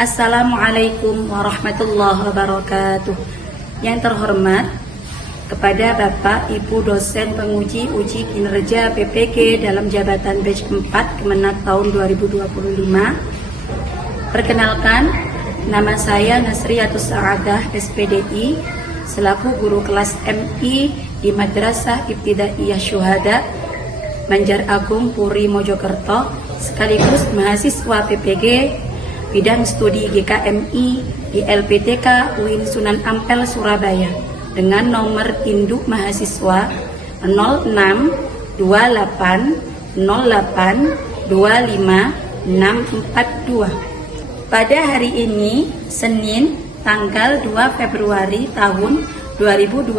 Assalamualaikum warahmatullahi wabarakatuh. Yang terhormat kepada Bapak Ibu dosen penguji uji kinerja PPG dalam jabatan batch 4 Kemenak tahun 2025. Perkenalkan, nama saya Nasriyatus Sa'adah SPDI selaku guru kelas MI di Madrasah Ibtidaiyah Syuhada Banjar Agung Puri Mojokerto, sekaligus mahasiswa PPG bidang studi GKMI di LPTK UIN Sunan Ampel Surabaya dengan nomor induk mahasiswa 0628082542. Pada hari ini, Senin, tanggal 2 Februari tahun 2026,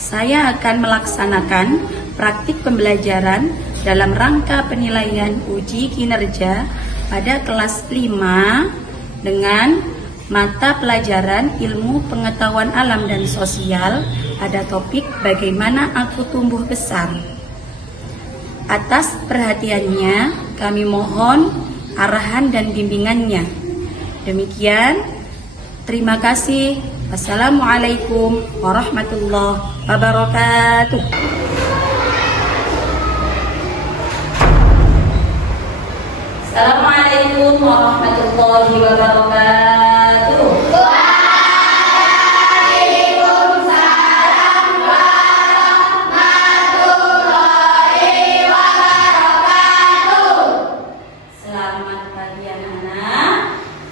saya akan melaksanakan praktik pembelajaran dalam rangka penilaian uji kinerja pada kelas 5 dengan mata pelajaran ilmu pengetahuan alam dan sosial pada topik bagaimana aku tumbuh besar. Atas perhatiannya kami mohon arahan dan bimbingannya. Demikian, terima kasih. Wassalamualaikum warahmatullahi wabarakatuh. Assalamualaikum warahmatullahi wabarakatuh. Waalaikumsalam warahmatullahi wabarakatuh. Selamat pagi anak-anak.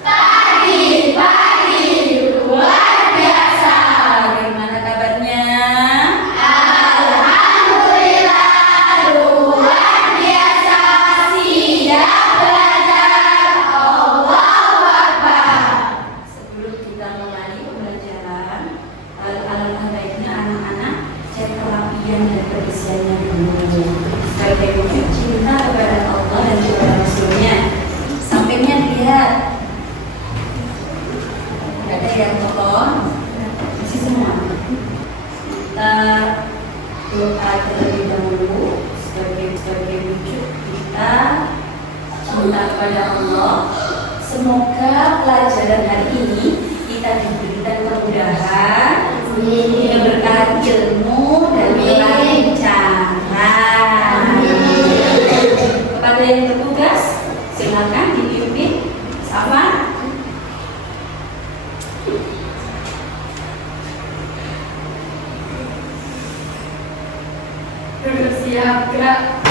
Pagi luar biasa. Bagaimana kabarnya? Alhamdulillah luar biasa. Siap belajar. Allahu Akbar. Sebelum kita mulai pembelajaran, alangkah baiknya anak-anak cek kerapian dan kebersihannya dulu sebagai wujud cinta kepada Allah dan juga Rasulnya. Sampingnya dilihat, tidak ada yang kotor, bersih semua. Kita doa terlebih dahulu sebagai wujud kita cinta kepada Allah. Semoga pelajaran hari ini kita diberikan kemudahan, keberkahan ilmu dan kelancaran. Kepada yang bertugas, silakan dipimpin. Sama. Bersiap gerak.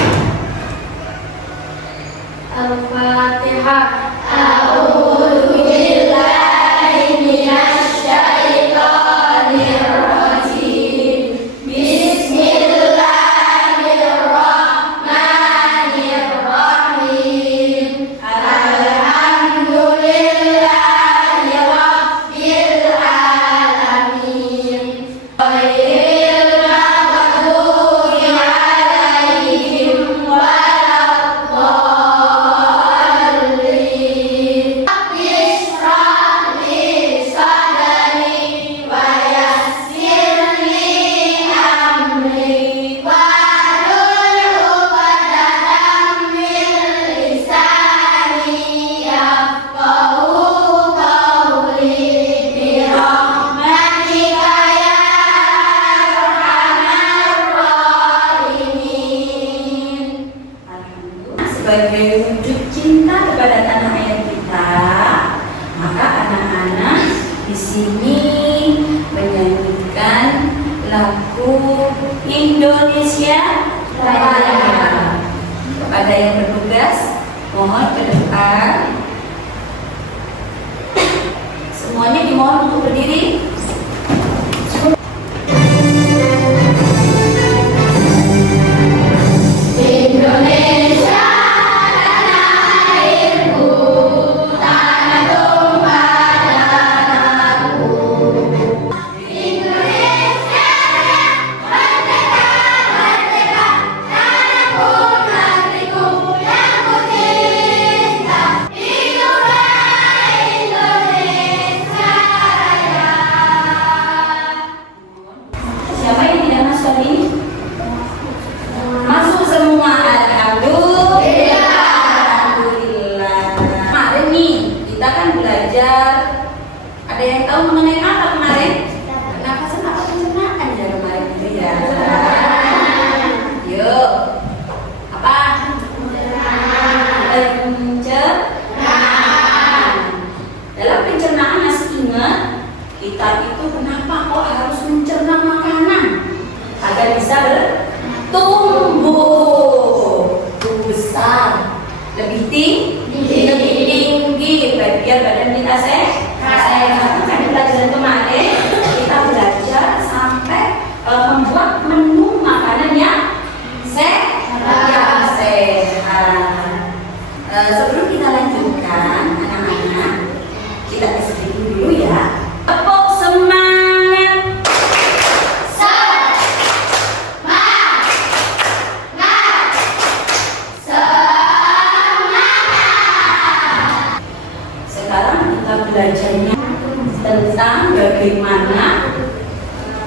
Al-Fatihah. A'udzu billahi minasy syaithanir rajim. Bismillahirrahmanirrahim. Alhamdulillahi rabbil alamin. Ghairil maghdubi alaihim waladdallin. Ishrah li sadri wa yassir li amri wahlul 'uqdatam min lisani yafqahu qawli bi rahmatika ya arhamar rahimin. Sebagai wujud cinta kepada tanah air kita, maka anak-anak di sini menyanyikan lagu Indonesia Raya. Kepada yang bertugas, mohon ke depan. Semuanya dimohon untuk berdiri. Indonesia tanah airku, tanah tumpah darahku. Indonesia Raya, merdeka, merdeka, tanahku, negeriku yang ku cinta. Hiduplah Indonesia Raya. bertumbuh. Besar. Lebih tinggi. Lebih tinggi. Biar badan kita sehat. Kan pelajaran kemarin kita belajar sampai membuat menu makanan yang sehat. Sebelum kita lanjutkan, anak-anak, kita tes dulu ya. Tepuk semangat. Sekarang kita belajarnya tentang bagaimana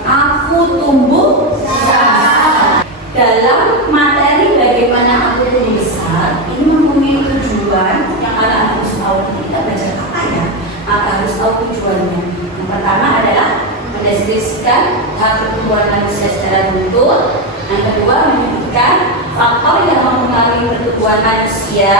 aku tumbuh besar. Dalam materi bagaimana aku tumbuh besar, ini mempunyai tujuan yang harus tahu. Kita belajar apa ya? Maka harus tahu tujuannya. Yang pertama adalah mendeskripsikan tahap pertumbuhan manusia secara runtuh. Yang kedua, menyebutkan faktor yang mempengaruhi pertumbuhan manusia.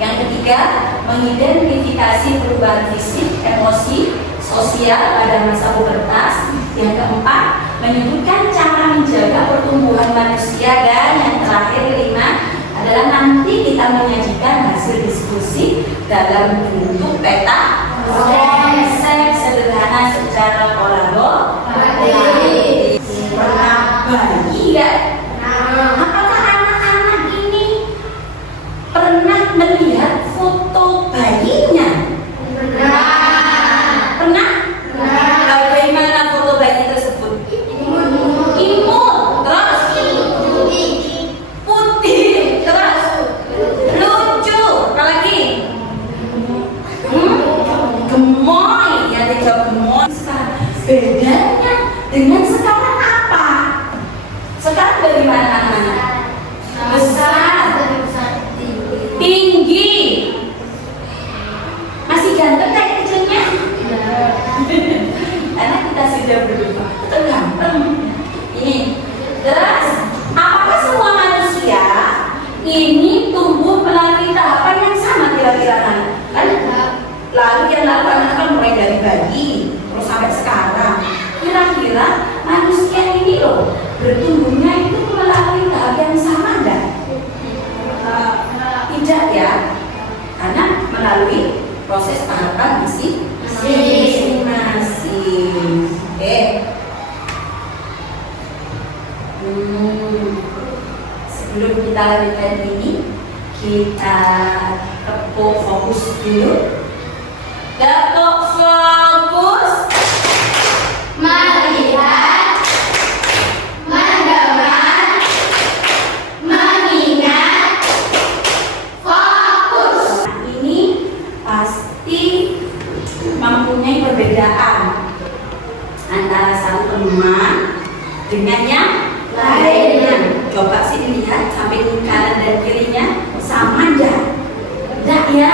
Yang ketiga, mengidentifikasi perubahan fisik, emosi, sosial pada masa pubertas. Yang keempat, menyebutkan cara menjaga pertumbuhan manusia. Dan yang terakhir, kelima, adalah nanti kita menyajikan hasil diskusi dalam bentuk peta konsep sederhana secara kolaboratif. Pernah bayi nggak? Apakah anak-anak ini pernah melihat foto bayinya? Pernah? Bagaimana foto bayi tersebut? Imut, terus putih, terus lucu, apa lagi? Gemoy, ya dijawab gemoy. Bedanya dengan sekarang apa? Sekarang bagaimana anak-anak? Besar, tinggi, masih ganteng kayak kecilnya? Karena kita sudah berubah, terganteng. Ini, terus apakah semua manusia ini tumbuh melalui tahapan yang sama kira-kira kan? Lalu yang anak kan mulai dari bayi terus sampai sekarang. Kira-kira manusia ini loh bertumbuhnya itu melalui tahap yang sama enggak? Tidak ya, karena melalui proses tahapan masing-masing. Oke. Sebelum kita lanjutkan ini, kita tepuk fokus dulu. Tepuk fokus. Melihat, mendengar, mengingat, fokus. Ini pasti mempunyai perbedaan antara satu teman dengan yang lainnya. Coba sih dilihat sampai kanan dan kirinya sama enggak? Enggak ya?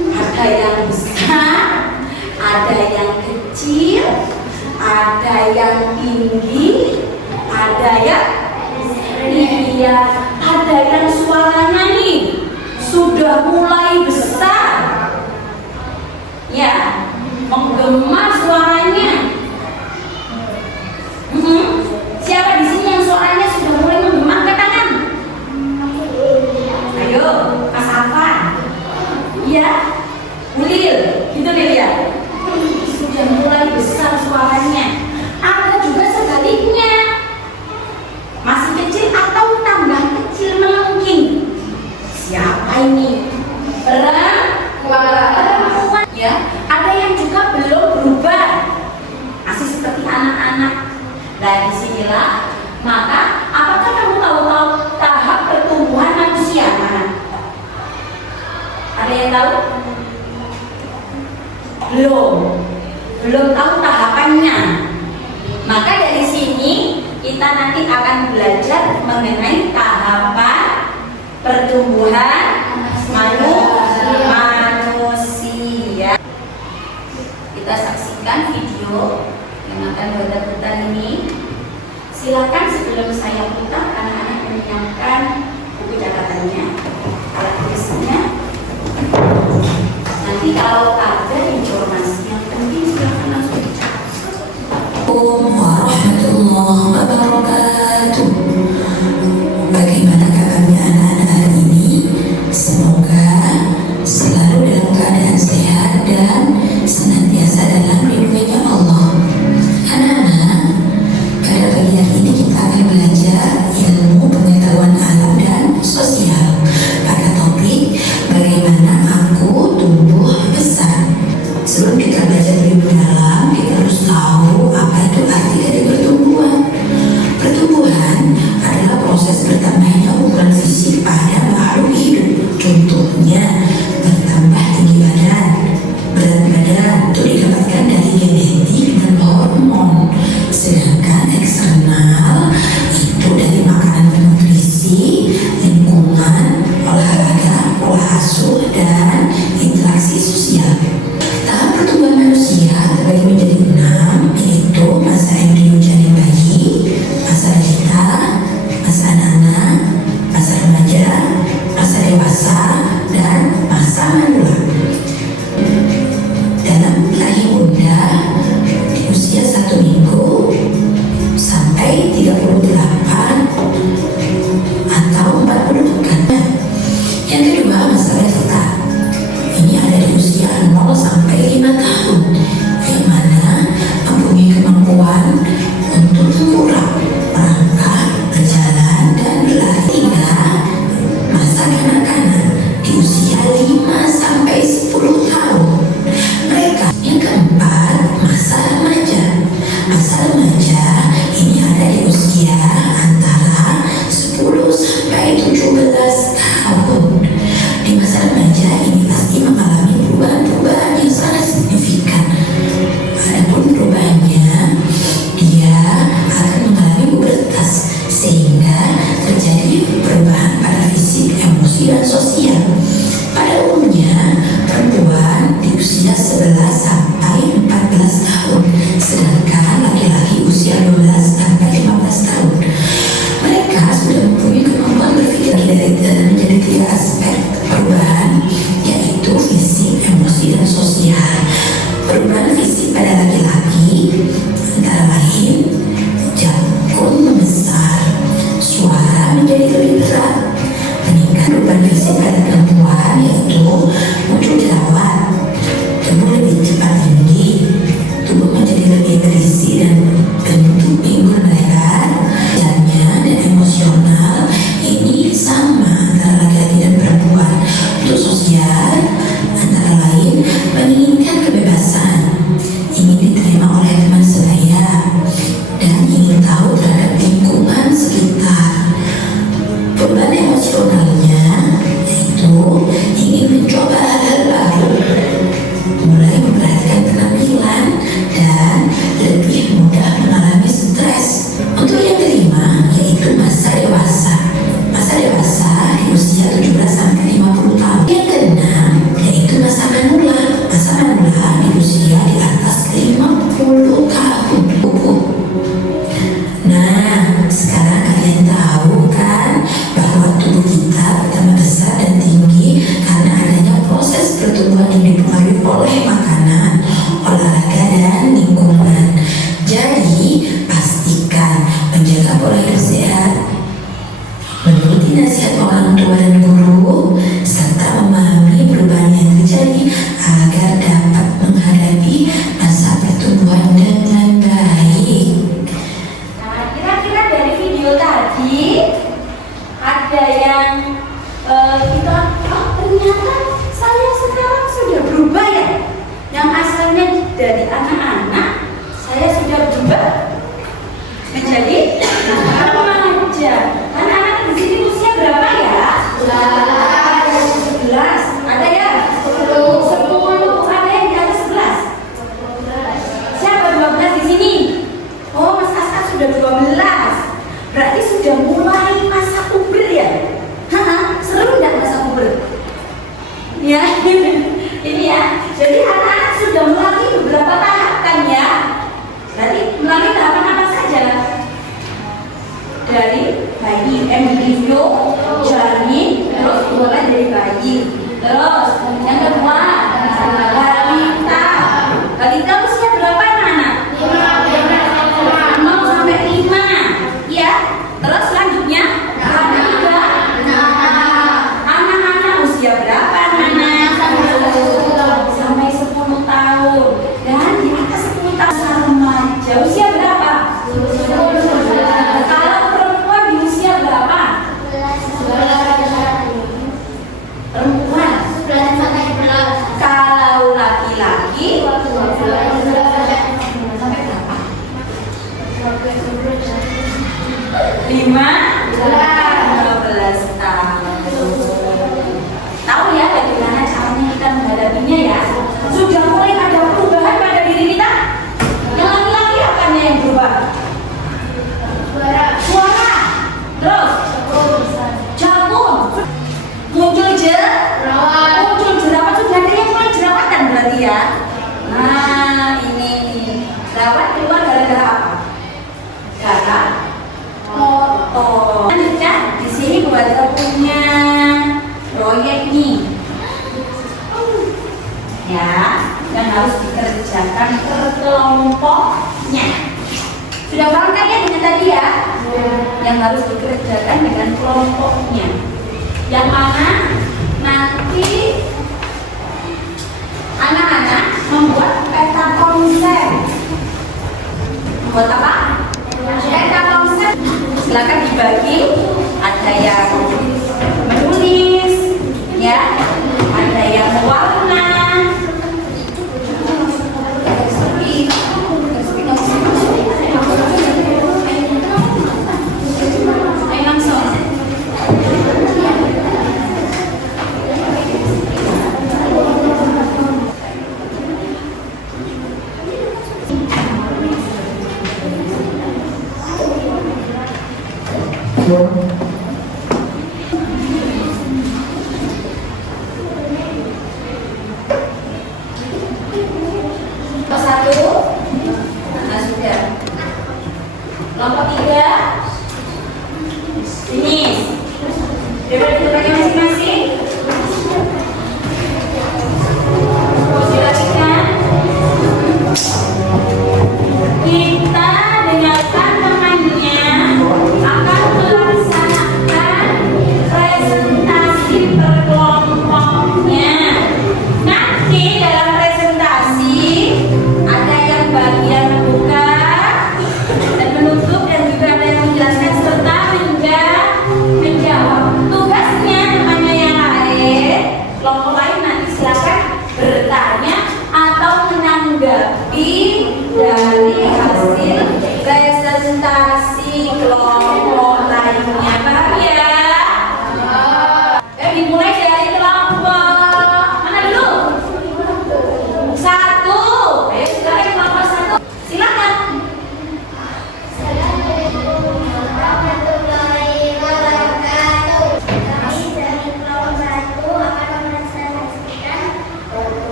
Ada yang besar, ada yang kecil, ada yang tinggi, ada yang ada yang suaranya nih sudah mulai besar, ya, menggema suaranya. Siapa di sini yang suaranya sudah mulai menggema? Angkat tangan. Ayo, Mas Afan. Iya, Ulil, gitu deh ya. Sudah mulai besar suaranya. Ada juga sebaliknya, masih kecil atau tambah kecil melengking. Siapa ini? Perempuan. Ya, ada yang juga belum berubah, masih seperti anak-anak. Nah, disinilah maka apakah kamu tahu tahap pertumbuhan manusia mana? Ada yang tahu? Belum tahu tahapannya. Maka dari sini kita nanti akan belajar mengenai tahapan pertumbuhan manusia. Kita saksikan video yang akan berputar ini. Silakan sebelum saya putar, anak-anak menyiapkan buku catatannya, alat tulisnya. Nanti kalau ada informasi yang penting silakan langsung dicatat. Assalamualaikum warahmatullahi wabarakatuh. bagaimana kabarnya anak-anak hari ini? Semoga selalu dalam keadaan sehat dan senantiasa dalam lindungannya Allah. Anak-anak, pada pagi hari ini kita akan belajar ilmu pengetahuan alam dan sosial pada topik bagaimana aku tumbuh besar. Sebelum kita belajar lebih mendalam, kita harus tahu apa itu arti dari pertumbuhan. Pertumbuhan adalah proses bertambahnya ukuran fisik pada makhluk hidup. Contohnya, bertambah tinggi badan, berat badan itu didapatkan dari genetik dan hormon. Sedangkan eksternal itu dari makanan dan nutrisi, lingkungan, olahraga, pola asuh, dan interaksi sosial. Tahap pertumbuhan manusia terbagi menjadi 6, yaitu masa embryo janin bayi, masa balita, masa anak-anak, masa remaja, masa dewasa, dan masa manula. Dalam kelahi bunda di usia 1 minggu sampai 38 atau 40 pekan. Yang kedua, masa balita. Ini ada di usia 0 sampai 5 tahun, yang mana mempunyai kemampuan untuk bergerak, melangkah, berjalan, dan berlari. Masa kanak-kanak di usia 5 sampai 10 tahun. Mereka. Yang keempat, masa remaja. Masa remaja ini ada di usia antara 10 sampai 17 tahun. Di masa remaja ini pasti mengalami perubahan-perubahan yang sangat signifikan. Adapun perubahannya, dia akan mengalami pubertas sehingga terjadi perubahan pada fisik, emosi, dan sosial. Pada umumnya, perempuan di usia 11 sampai 14 tahun, sedangkan laki-laki usia 12 sampai 15 tahun. Mereka sudah mempunyai kemampuan berpikir menjadi 3 aspek perubahan, yaitu fisik, emosi, dan sosial. Perubahan fisik pada laki-laki antara lain jangkung membesar, suara menjadi lebih berat. Meningkat perubahan fisik pada perempuan yaitu muncul jerawat, tubuh lebih cepat tinggi, tubuh menjadi lebih berisi dan bentuk pinggul melebar. Dan emosional ini sama antara laki-laki dan perempuan. Untuk sosial antara lain menginginkan kebebasan, ingin diterima oleh teman sebaya, dan ingin tahu terhadap lingkungan sekitar. Perubahan emosionalnya yaitu ingin mencoba hal-hal baru, mulai memperhatikan penampilan, dan lebih mudah mengalami stres. Untuk yang kelima yaitu masa dewasa. Masa dewasa di usia 17 sampai 50 tahun. Yang keenam yaitu masa manula. Masa manula di usia di atas 50 tahun. Nah, sekarang kalian tahu kan bahwa tubuh kita bertambah besar dan tinggi karena adanya proses pertumbuhan yang dipengaruhi oleh makanan, olahraga, dan lingkungan. Jadi, pastikan menjaga pola hidup sehat, menuruti nasihat orang tua dan guru, serta memahami perubahan yang terjadi agar dapat menghadapi masa pertumbuhan dengan baik. Nah, kira-kira dari video tadi ada yang kita ternyata saya sekarang sudah berubah ya. Yang asalnya dari anak-anak, saya sudah berubah menjadi remaja. Anak-anak di sini usia berapa ya? 11. Ada ya? 10. Ada yang di atas 11? Siapa 12 di sini? Oh, Mas Aska sudah 12. Berarti sudah mulai masa puber ya? Seru nggak masa puber? Ya, ini ya. Jadi anak-anak sudah melalui beberapa tahapan ya. Berarti melalui tahapan apa saja? Dari bayi, embrio, janin, terus mulai dari bayi. Terus yang kedua, balita. Balita usia berapa anak-anak? 0 sampai 5. Ya. Terus selanjutnya anak 12 tahun. Tahu ya bagaimana caranya kita menghadapinya ya? Sudah mulai ada perubahan pada diri kita? Yang laki-laki apanya yang berubah? Suara. Terus? Jagung. Muncul jerawat sudah ada yang mulai jerawatan berarti ya? Nah ini jerawat keluar gara-gara apa? Gara kotor. Lanjutkan di sini keluarga punya proyek nih, ya, yang harus dikerjakan per kelompoknya. Sudah paham kan ya dengan tadi ya? Yang harus dikerjakan dengan kelompoknya. Yang mana nanti anak-anak membuat peta konsep. Membuat apa? Peta konsep. Silakan dibagi. Ada yang menulis, ya. Ada yang mewarna. Ayo langsung. Kelompok 1, nah sudah. Kelompok 3, ini. Sudah ditempatkan masing-masing. Silakan. Kita dengarkan temannya akan melaksanakan presentasi per kelompoknya. Nanti dalam presentasi ada yang bagian membuka dan menutup, dan juga ada yang menjelaskan serta menjawab. Tugasnya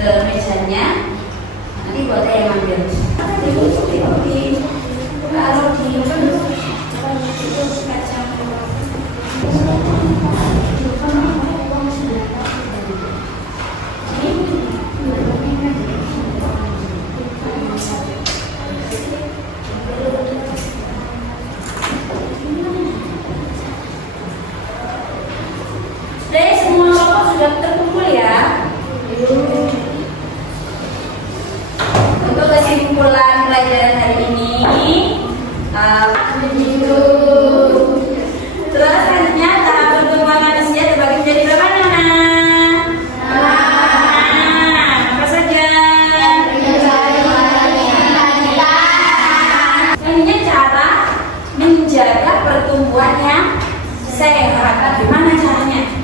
ke mejanya. Nanti buat saya yang ambil. Taruh di kaca. Semua kelompok sudah terkumpul ya. Untuk kesimpulan pelajaran hari ini, terus selanjutnya tahap pertumbuhan manusia terbagi menjadi berapa Nana? Apa saja? Selanjutnya cara menjaga pertumbuhan yang sehat. Bagaimana caranya?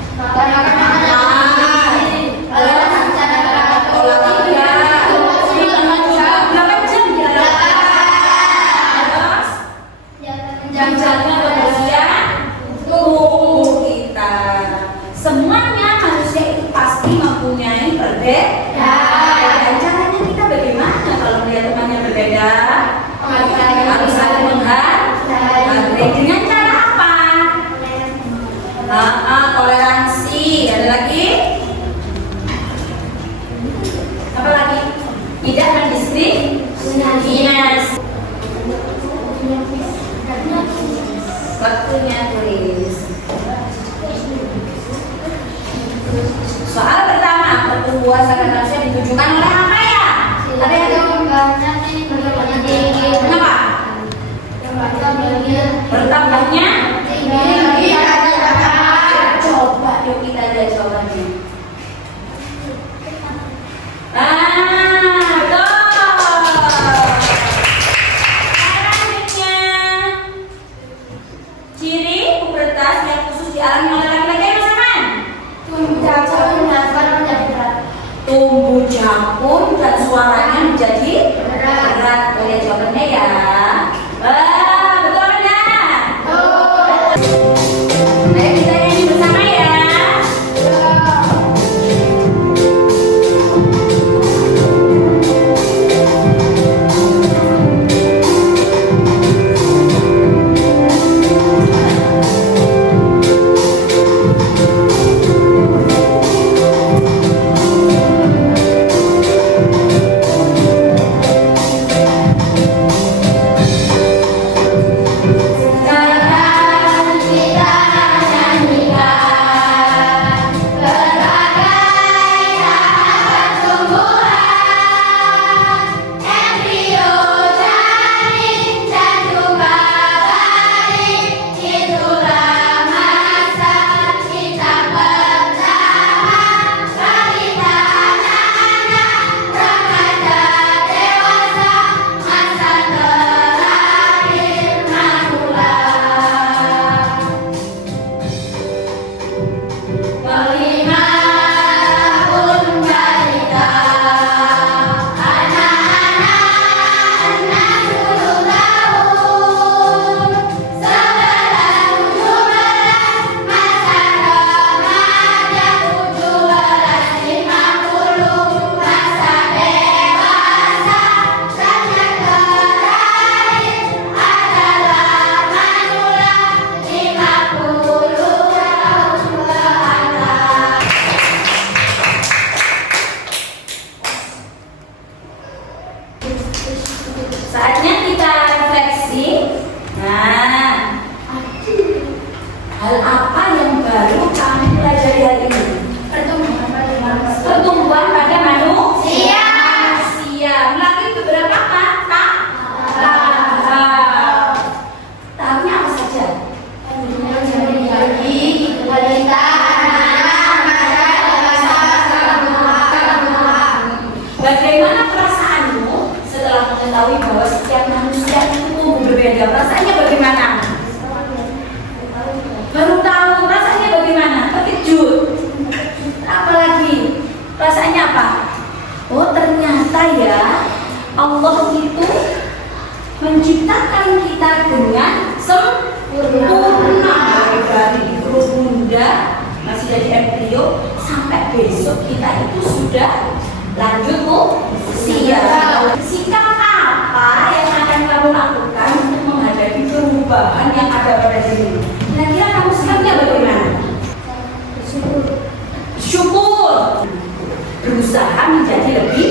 Menjaga kebersihan tubuh kita. Semuanya manusia itu pasti mempunyai perbedaan. Caranya kita bagaimana kalau melihat temannya berbeda? Harus saling menghargai. Dengan cara apa? Toleransi. Ada lagi? Apa lagi? Tidak mendiskriminasi. Waktunya tulis. Soal pertama, pertumbuhan saluran manusia ditujukan oleh apa ya? Ada yang kenapa? Bertambahnya? Coba yuk kita lihat jawabannya. Betul. Ciri pubertas yang khusus dialami oleh laki-laki yang pasangan. Tumbuh jakun dan suaranya menjadi berat. Lihat jawabannya ya. Betul enggak? Ayo kita nyanyi bersama ya. Saatnya kita refleksi. Nah, hal apa yang baru kami pelajari hari ini? Pertumbuhan pada manusia. Melalui beberapa kata. Tahapnya apa saja? Bagaimana perasaanmu setelah mengetahui bahwa setiap manusia itu tumbuh berbeda? Perasaannya bagaimana? Baru tahu, rasanya bagaimana? Terkejut. Apalagi? Perasaannya apa? Oh, ternyata ya Allah itu menciptakan kita dengan sempurna. Dari perut bunda masih jadi embrio sampai besok kita itu sudah Lanjut Bu. Sikap apa yang akan kamu lakukan untuk menghadapi perubahan yang ada pada diri? Kira-kira kamu sikapnya bagaimana? Syukur. Berusaha menjadi lebih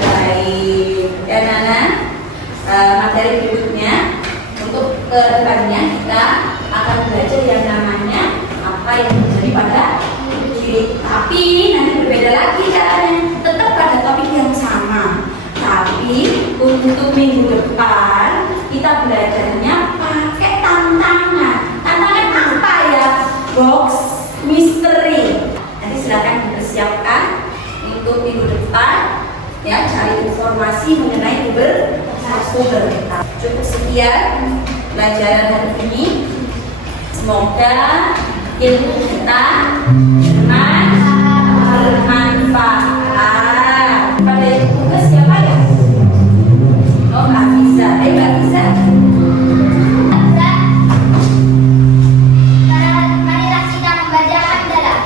baik. Ya Nana, materi berikutnya untuk kedepannya kita akan belajar yang namanya apa yang terjadi pada diri. Tapi nanti berbeda lagi caranya, tetap pada topik yang sama. Tapi untuk minggu depan kita belajarnya pakai tantangan. Tantangan apa ya? Box misteri. Nanti silakan dipersiapkan untuk minggu depan ya, cari informasi mengenai Uber. Cukup sekian pelajaran hari ini. Semoga ilmu kita bermanfaat. Pada yang tugas siapa ya? Oh, Mbak Bisa. Mbak Bisa. Marilah kita membaca hamdalah.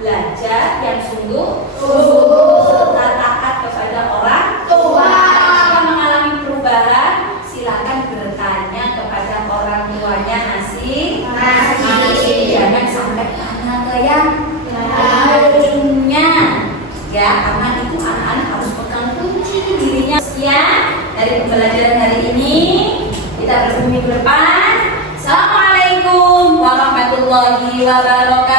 Belajar yang sungguh serta taat kepada orang tua. Jika mengalami perubahan, silakan bertanya kepada orang tuanya masing-masing. Jangan sampai tanya ke yang lainnya, ya, karena itu anak-anak harus pegang kunci dirinya. Sekian dari pembelajaran hari ini. Kita bertemu minggu depan. Assalamualaikum warahmatullahi wabarakatuh.